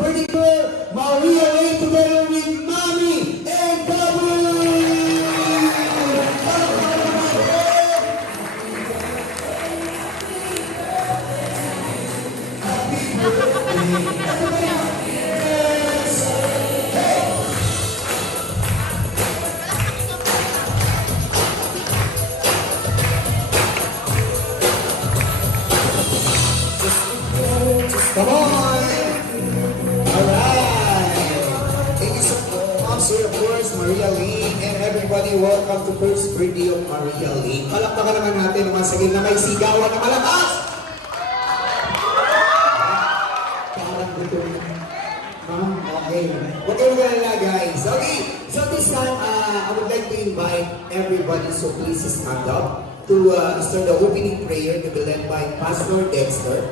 birthday girl, Maria Ray, together with Mommy and Gabriel! Come on! Alright! Thank you so much, sir, of course, Maria Lee, and everybody, welcome to first birthday of Maria Lee. Palakpakan naman natin once again na may sigawan na malakas! Parang gutom. Okay. Huwag kayong galala, guys. Okay, so this time, I would like to invite everybody, so please stand up to start the opening prayer to be led by Pastor Dexter.